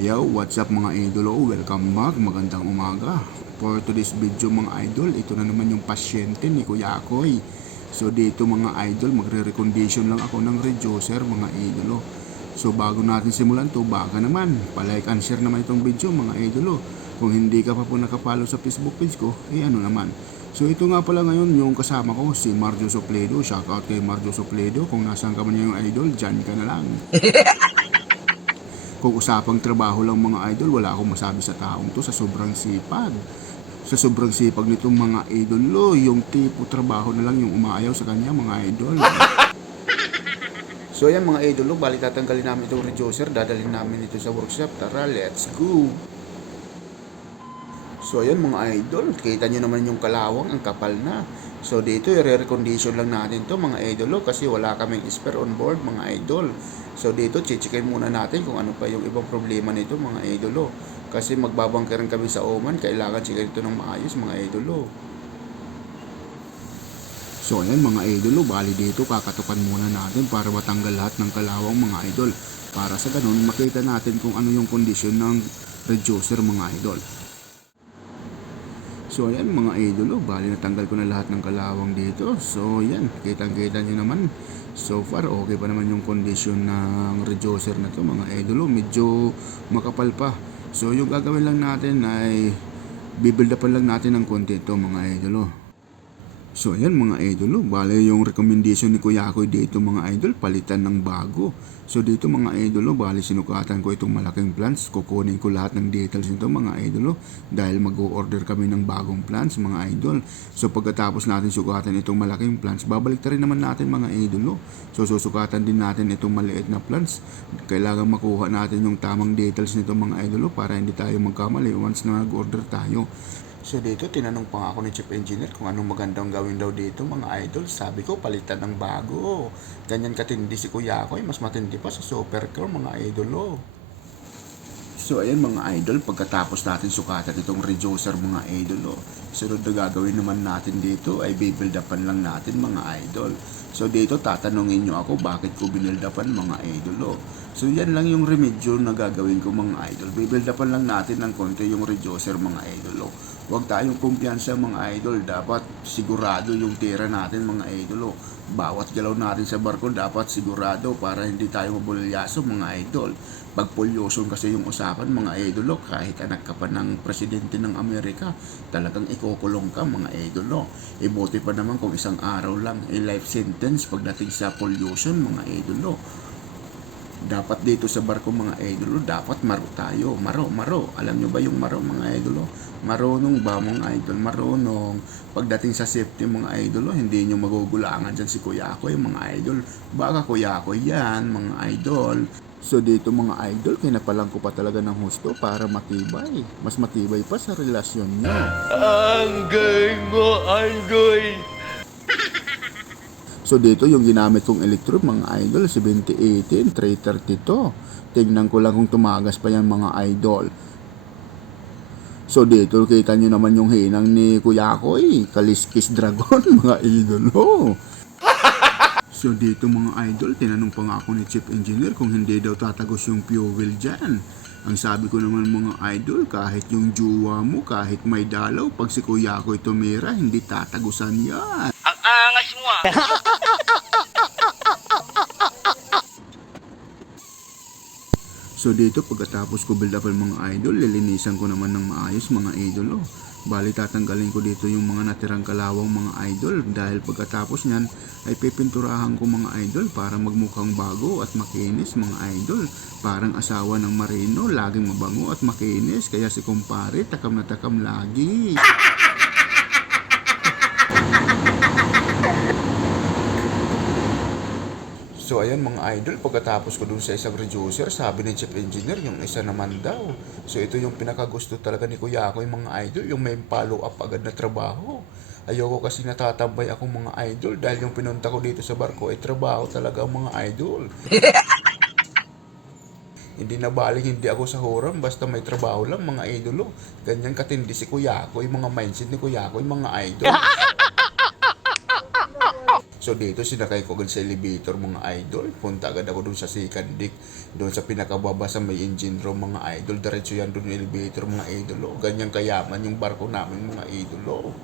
Yo, what's up mga idolo? Welcome back, magandang umaga. For today's video mga idol, ito na naman yung pasyente ni Kuya Akoy. So dito mga idol, magre-recondition lang ako ng reducer mga idolo. So bago natin simulan to, baka naman, palike and share naman itong video mga idolo. Kung hindi ka pa po nakapalo sa Facebook page ko, ano naman. So ito nga pala ngayon yung kasama ko, si Marjo Sopledo. Shoutout kay Marjo Sopledo. Kung nasaan ka man yung idol, dyan ka na lang. Kung usapang trabaho lang mga idol, wala akong masabi sa taong to sa sobrang sipag. Sa sobrang sipag nitong mga idol, yung tipo trabaho na lang yung umaayaw sa kanya mga idol. So ayan mga idol, bali tatanggalin namin itong reducer, dadalhin namin ito sa workshop. Tara, let's go! So ayan mga idol, kita nyo naman yung kalawang, ang kapal na. So dito i-recondition lang natin to mga idol kasi wala kaming spare on board mga idol. So dito chichikin muna natin kung ano pa yung ibang problema nito mga idol. Kasi magbabangkiran kami sa Oman, kailangan chikin ito ng maayos mga idol. So ayan mga idol, bali dito kakatukan muna natin para matanggal lahat ng kalawang mga idol. Para sa ganun makita natin kung ano yung kondisyon ng reducer mga idol. So ayan mga idolo, bali natanggal ko na lahat ng kalawang dito. So ayan, kitang-kita nyo naman. So far okay pa naman yung kondisyon ng reducer na to mga idolo. Medyo makapal pa. So yung gagawin lang natin ay bibuild upan lang natin ng konti ito mga idolo. So ayan mga idol, bale yung recommendation ni Kuya Akoy dito mga idol, palitan ng bago. So dito mga idol, bale sinukatan ko itong malaking plants, kukunin ko lahat ng details nito mga idol dahil mag-o-order kami ng bagong plants mga idol. So pagkatapos natin sukatan itong malaking plants, babalik rin naman natin mga idol. So susukatan din natin itong maliit na plants. Kailangan makuha natin yung tamang details nito mga idol para hindi tayo magkamali once na mag-order tayo. So dito tinanong pa nga ako ni Chief Engineer kung anong magandang gawin daw dito mga idol. Sabi ko palitan ng bago. Ganyan katindi si Kuya Akoy, mas matindi pa sa Supercar mga idol. So ayan mga idol, pagkatapos natin sukatan itong reducer mga idol, sunod na gagawin naman natin dito ay bibuild upan lang natin mga idol. So dito tatanungin nyo ako bakit ko binuild upan mga idol. So yan lang yung remedyo na gagawin ko mga idol. Bibuild upan lang natin ng konti yung reducer mga idol. Huwag tayong kumpiyansa mga idol, dapat sigurado yung tira natin mga idol. Bawat galaw natin sa barko dapat sigurado para hindi tayo mabulyaso mga idol. Pag pollution kasi yung usapan mga idol, kahit anak ka pa ng presidente ng Amerika, talagang ikukulong ka mga idol. Ibuti pa naman kung isang araw lang, life sentence pagdating sa pollution mga idol. Dapat dito sa barko mga idol, dapat maro tayo. Maro. Alam nyo ba yung maro mga idol? Marunong ba mga idol? Marunong. Pagdating sa safety mga idol, hindi nyo magugulangan dyan si Kuya Akoy mga idol. Baka Kuya Akoy yan mga idol. So dito mga idol, kinapalang ko pa talaga ng husto para matibay. Mas matibay pa sa relasyon nyo. Anggoy mo, Anggoy! So dito yung ginamit kong electrode mga idol, 7018, 332. Tignan ko lang kung tumagas pa yan mga idol. So dito kita nyo naman yung hinang ni Kuya Akoy, Kaliskis Dragon mga idol. So dito mga idol, tinanong pa nga ako ni Chief Engineer kung hindi daw tatagos yung fuel dyan. Ang sabi ko naman mga idol, kahit yung juwa mo, kahit may dalaw, pag si Kuya Akoy tumira, hindi tatagusan yan. Ang angas mo ah! So dito pagkatapos ko build up ang mga idol, lilinisan ko naman ng maayos mga idol. Bali tatanggalin ko dito yung mga natirang kalawang mga idol dahil pagkatapos nyan ay pipinturahan ko mga idol para magmukhang bago at makinis mga idol. Parang asawa ng marino, laging mabango at makinis, kaya si kumpare takam na takam lagi. So ayan mga idol, pagkatapos ko dun sa isang reducer, sabi ni Chief Engineer yung isa naman daw. So ito yung pinakagusto talaga ni Kuya Akoy mga idol, yung may follow up agad na trabaho. Ayoko kasi natatambay akong mga idol dahil yung pinunta ko dito sa barko ay trabaho talaga ang mga idol. Hindi na baling hindi ako sa huram, basta may trabaho lang mga idol. Ganyan katindi si Kuya Akoy, mga mindset ni Kuya Akoy mga idol. So So dito sinakay ko agad sa elevator mga idol. Punta agad ako dun sa second deck. Doon sa pinakababa sa may engine room mga idol. Diretso yan dun yung elevator mga idol. Oh. Ganyan kayaman yung barko namin mga idol. Oh.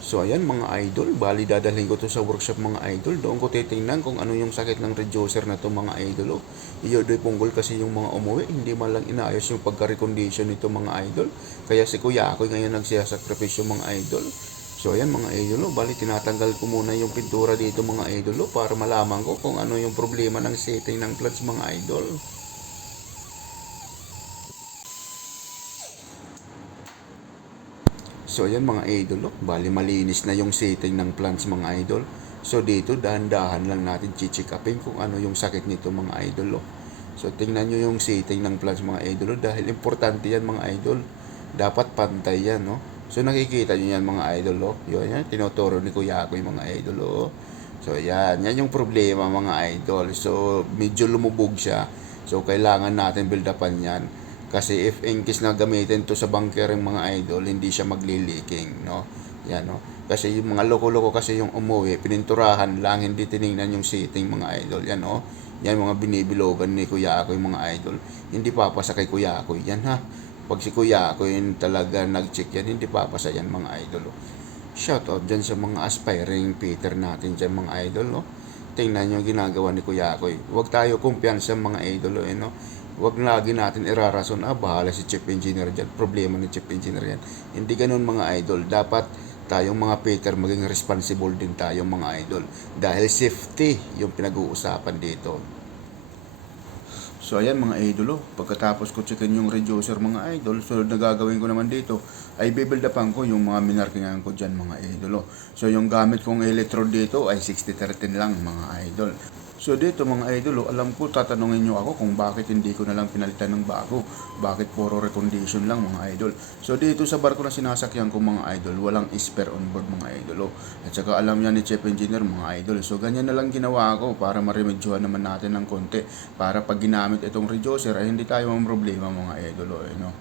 So ayan mga idol, bali dadalhin ko to sa workshop mga idol. Doon ko titingnan kung ano yung sakit ng reducer na to mga idol. Iyo doy punggol kasi yung mga umuwi, hindi man lang inaayos yung pagka-recondition nito mga idol. Kaya si Kuya ako ngayon nagsasakripisyo mga idol. So ayan mga idol, bali tinatanggal ko muna yung pintura dito mga idol para malaman ko kung ano yung problema ng setting ng clutch mga idol. So ayan mga idol, bali malinis na yung setting ng plants mga idol. So dito dahan-dahan lang natin check upin kung ano yung sakit nito mga idol. So tingnan nyo yung setting ng plants mga idol dahil importante yan mga idol. Dapat pantay yan no. So nakikita nyo yan mga idol. Yun yan, tinuturo ni Kuya ako yung mga idol. So yan yung problema mga idol. So medyo lumubog siya. So kailangan natin build upan yan. Kasi if in case na gamitin to sa bunkering mga idol, hindi siya magli-leaking, no? Yan, no? Kasi yung mga loko-loko kasi yung umuwi, pininturahan lang, hindi tiningnan yung setting mga idol. Yan, no? Yan mga binibilogan ni Kuya ako yung mga idol. Hindi papasa kay Kuya ako yan, ha? Pag si Kuya ako yun talaga nag-check yan, hindi papasa yan mga idol. Shout out dyan sa mga aspiring Peter natin dyan mga idol, no? Tingnan yung ginagawa ni Kuya ako. Huwag tayo kumpiyansa mga idol, no? Huwag lagi natin irarason, bahala si chief engineer dyan, problema ni chief engineer yan. Hindi ganun mga idol. Dapat tayong mga Peter maging responsible din tayong mga idol. Dahil safety yung pinag-uusapan dito. So ayan mga idol, pagkatapos ko checkin yung reducer mga idol, so nagagawin ko naman dito ay bibuild upan ko yung mga minarkingan ko dyan mga idol. So yung gamit kong electrode dito ay 6013 lang mga idol. So dito mga idol, alam ko tatanungin nyo ako kung bakit hindi ko na lang pinalitan ng bago. Bakit puro recondition lang mga idol. So dito sa barko na sinasakyan ko mga idol, walang spare on board mga idol. At saka alam yan ni Chief Engineer mga idol. So ganyan na lang ginawa ko para maremedyohan naman natin ng konti. Para pag ginamit itong reducer ay hindi tayo mang problema mga idol. No?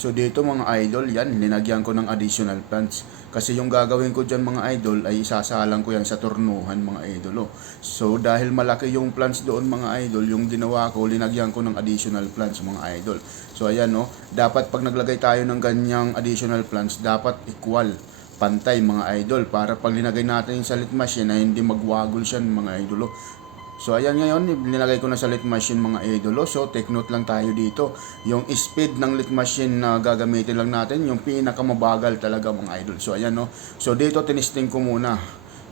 So dito mga idol, yan, linagyan ko ng additional plants. Kasi yung gagawin ko dyan mga idol ay isasalang ko yan sa turnuhan mga idol. So dahil malaki yung plants doon mga idol, yung ginawa ko, linagyan ko ng additional plants mga idol. So ayan no, dapat pag naglagay tayo ng ganyang additional plants, dapat equal, pantay mga idol. Para pag linagay natin yung salit machine ay hindi magwagol siya mga idol. So ayan ngayon, nilagay ko na sa lit machine mga idolo. So take note lang tayo dito. Yung speed ng lit machine na gagamitin lang natin, yung pinakamabagal talaga mga idol. So ayan no. So dito tinisting ko muna.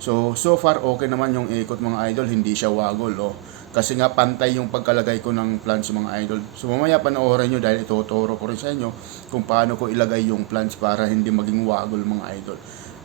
So far okay naman yung ikot mga idol, hindi siya wagol. Kasi nga pantay yung pagkalagay ko ng plants mga idol. So mamaya panoorin nyo dahil ituturo ko rin sa inyo kung paano ko ilagay yung plants para hindi maging wagol mga idol.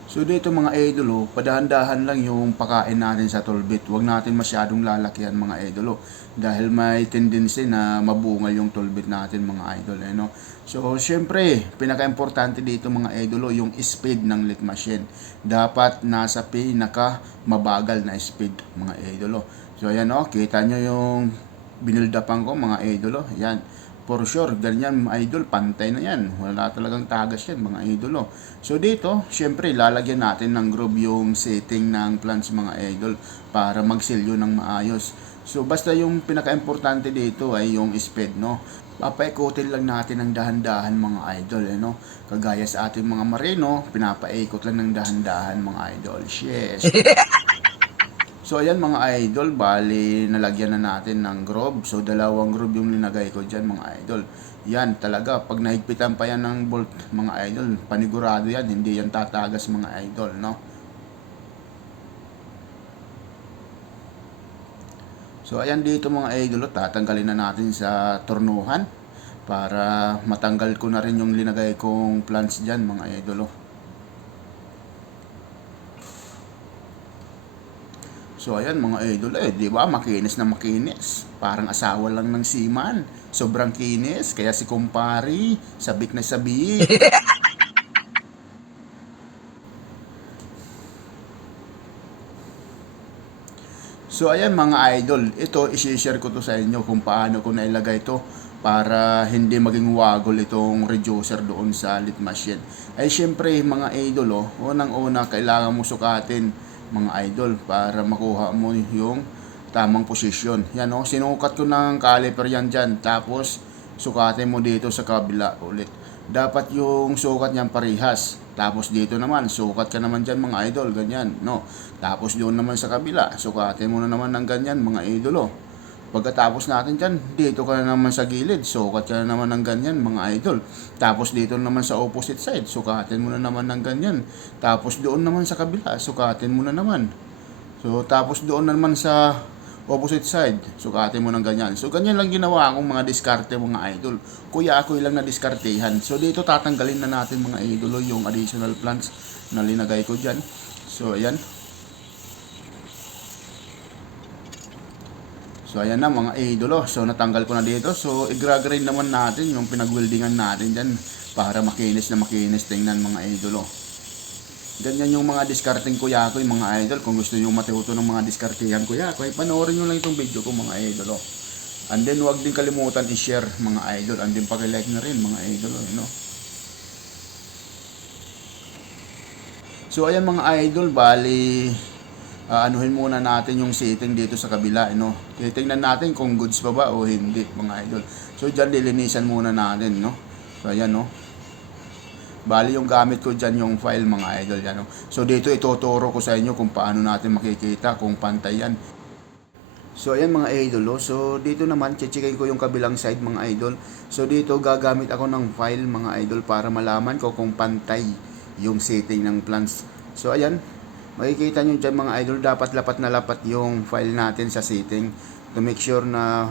So dito mga idol, padahan-dahan lang yung pakain natin sa tollbit. Huwag natin masyadong lalakyan mga idol. Dahil may tendency na mabungal yung tollbit natin mga idol. No? So syempre, pinaka-importante dito mga idol, yung speed ng lit machine. Dapat nasa pinaka-mabagal na speed mga idol. So ayan kita nyo yung binildapan ko mga idol. Yan. For sure, ganyan mga idol, pantay na yan. Wala talagang tagas yan mga idol. So dito, syempre, lalagyan natin ng groove yung setting ng plants mga idol para magsilyo ng maayos. So basta yung pinaka-importante dito ay yung speed, no? Papaikutin lang natin ng dahan-dahan mga idol, no? Kagaya sa ating mga marino, pinapaikot lang ng dahan-dahan mga idol. Yes. So ayan mga idol, bali nalagyan na natin ng groove. So dalawang groove yung linagay ko dyan mga idol. Yan talaga, pag nahigpitan pa yan ng bolt mga idol, panigurado yan, hindi yan tatagas mga idol, no? So ayan dito mga idol, tatanggalin na natin sa turnuhan para matanggal ko na rin yung linagay kong plants dyan mga idol. So ayan mga idol, di ba makinis na makinis. Parang asawa lang ng seaman. Sobrang kinis, kaya si kumpari, sabik na sabik. So ayan mga idol, ito i-share ko to sa inyo kung paano ko nailagay to para hindi maging wagol itong reducer doon sa lead machine. Ay syempre mga idol, unang-una kailangan mo sukatin mga idol para makuha mo yung tamang posisyon. Yan sinukat ko ng caliper yan dyan, tapos sukatin mo dito sa kabila ulit. Dapat yung sukat niyan parehas. Tapos dito naman, sukat ka naman dyan mga idol, ganyan, Tapos doon naman sa kabila, sukatin mo na naman ng ganyan mga idol, Pagkatapos natin dyan, dito ka na naman sa gilid, sukat ka na naman ng ganyan mga idol. Tapos dito naman sa opposite side, sukatin mo na naman ng ganyan. Tapos doon naman sa kabila, sukatin mo na naman. So tapos doon naman sa opposite side, sukatin mo ng ganyan. So ganyan lang ginawa akong mga diskarte mga idol. Kuya ako lang na diskartehan. So dito tatanggalin na natin mga idol yung additional plants na linagay ko dyan. So ayan. So ayan na mga idolo. So natanggal ko na dito. So i-grind naman natin yung pinag-weldingan natin dyan para makinis na makinis tingnan mga idolo. Ganyan yung mga discarding kuya ko yung mga idol. Kung gusto nyo matuto ng mga diskartehan kuya ko, panoorin nyo lang itong video ko mga idolo. And then huwag din kalimutan i-share mga idol. And then paki-like na rin mga idolo. So ayan mga idol, bali anuhin muna natin yung setting dito sa kabila, Titingnan natin kung goods pa ba o hindi, mga idol. So diyan lilinisan muna natin, So ayan, Bali yung gamit ko diyan yung file mga idol, yan, So dito ituturo ko sa inyo kung paano natin makikita kung pantay yan. So ayan mga idol, So dito naman checkin ko yung kabilang side mga idol. So dito gagamit ako ng file mga idol para malaman ko kung pantay yung setting ng plants. So ayan, makikita nyo dyan mga idol, dapat lapat na lapat yung file natin sa setting to make sure na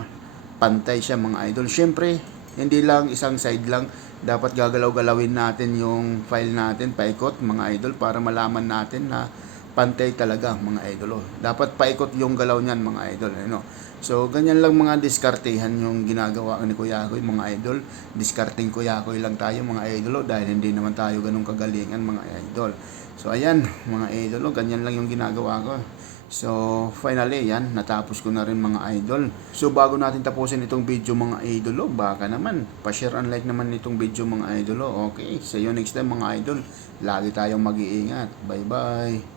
pantay siya mga idol. Syempre, hindi lang isang side lang, dapat gagalaw-galawin natin yung file natin paikot mga idol para malaman natin na pantay talaga mga idol. Dapat paikot yung galaw niyan mga idol, So ganyan lang mga diskartehan yung ginagawa ni Kuya Koy mga idol. Diskarting Kuya Koy lang tayo mga idol dahil hindi naman tayo ganun kagalingan mga idol. So ayan mga idol, ganyan lang yung ginagawa ko. So finally yan, natapos ko na rin mga idol. So bago natin tapusin itong video mga idol, baka naman pa-share and like naman itong video mga idol. Okay, see you next time mga idol. Lagi tayong mag-iingat. Bye bye.